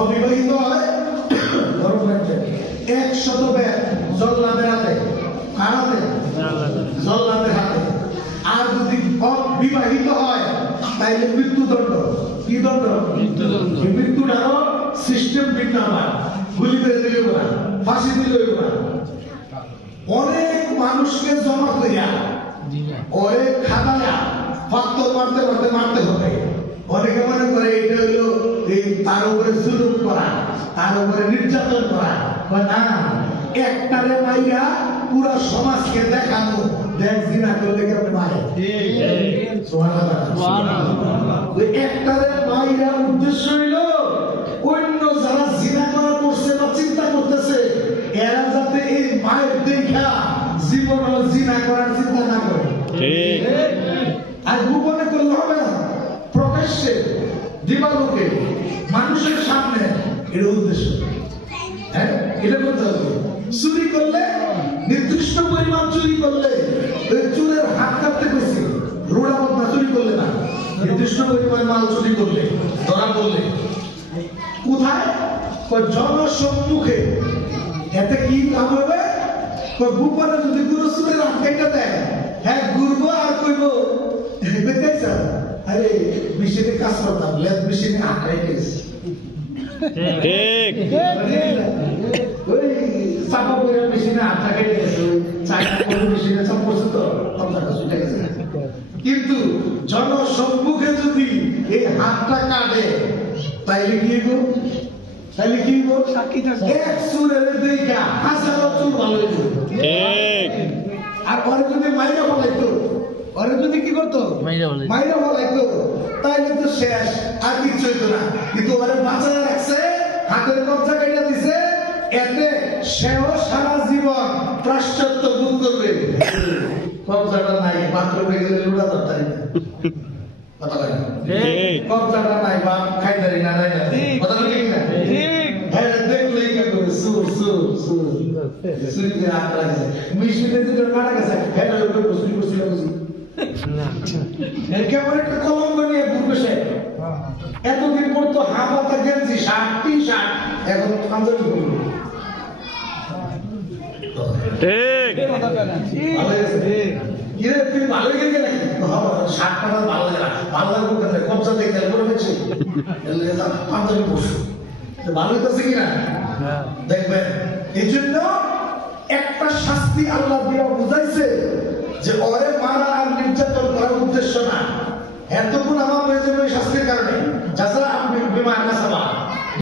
অবিবাহিত হয় 100 ব্যাগ জল্লাদের হাতে, কারাতে জল্লাদের হাতে। আর যদি অবিবাহিত হয় তাইলে মৃত্যুদণ্ড। কি দণ্ড? মৃত্যুটারও সিস্টেম ভিন্ন, আমার গুলি করে দিলে ওরা, ফাঁসি দিলে ওরা। অনেক মানুষকে জমা করিয়া অনেক খাতায়া পাত্তর মারতে মারতে মারতে হবে। অনেকে মনে করে এটা হইলো এই তার উপরে জুলুম করা, তার উপরে নির্যাতন করা। না, একটারে মাইয়া পুরো সমাজকে দেখানো, দেখ জিনা করলে কেমন মারে। একটারে মাইয়া উদ্দেশ্য হইল অন্য যারা জিনা করা করছে বা চিন্তা করতেছে এরা যাতে এই মায়ের দেখা জীবন জিনা করার চিন্তা না করে। আর গোপনে করলে হবে না, প্রকাশ্যে দিবালোকে মানুষের সামনে, এটা উদ্দেশ্য। হ্যাঁ, এটা করতে হবে। চুরি করলে নির্দিষ্ট পরিমাণ চুরি করলে চুরের হাত কাটতে বেশি, রোড়া বদনা চুরি করলে না, নির্দিষ্ট পরিমাণ মাল চুরি করলে ধরা পড়লে কোথায়? জনসম্মুখে। এতে কি কাম হবে? গোপনে যদি কোনো চুরের হাত কেটে দেয়, হ্যাঁ ঘুরবো আর কইব দেখেছ আরে মেশিনে কাজ করতাম, লেদ মেশিনে আটকাই গেছে। ওই চাপা করে মেশিনে আটকা গেছে, মেশিনে চাপ করছে তো কথাটা ছুটে গেছে। কিন্তু জনসম্মুখে যদি এই হাতটা কাটে তাইলে কি গো? তাইলে কি গো? এক চুরের দেখা হাজারো চুর ভালো হইব। আর পরে যদি মাইরা ফলাইতো, পরে যদি কি করতো? মাইরা ফলাইতো, তাইলে তো শেষ, আর কিছু হইতো না। কিন্তু ওরে বাঁচায় রাখছে, হাতের কবজা কেটে দিছে, এতে সেও সারা জীবন প্রাশ্চাত্য বোধ করবে। কবজাটা নাই, বাথরুমে গেলে লুড়া ধরতারি না, কথা বলে কবজাটা নাই, বাপ খাইতারি না, নাই না, কথা বলি না? হ্যাঁ, দেখলেই কে করে সুর সুর সুর সুরিতে হাত রাখছে, মিশিতে যেটা কাটা গেছে, হ্যাঁ লোক সুরি করছিল বুঝি না। কেমন একটা কলঙ্ক নিয়ে ঘুরবে সে। এতদিন পর্যন্ত হাফাতা গেঞ্জি, শার্ট, টি শার্ট, এখন পাঞ্জাবি পরবে। ঠিক ভালো গেছে। ইরে তুই ভালো গেছে নাকি? শার্টটা ভালো লাগে না, ভালো লাগবে কেন? কবজা দেখে করে ফেলছে, পাঞ্জাবি পরশু ভালো হইতেছে কিনা দেখবেন। এই জন্য একটা শাস্তি আল্লাহ দিয়া বুঝাইছে যে ওরে মারা আর নির্যাতন করার উদ্দেশ্য না, এতক্ষণ আমার হয়ে যাবে ওই শাস্তির কারণে। যারা আপনি বিমান না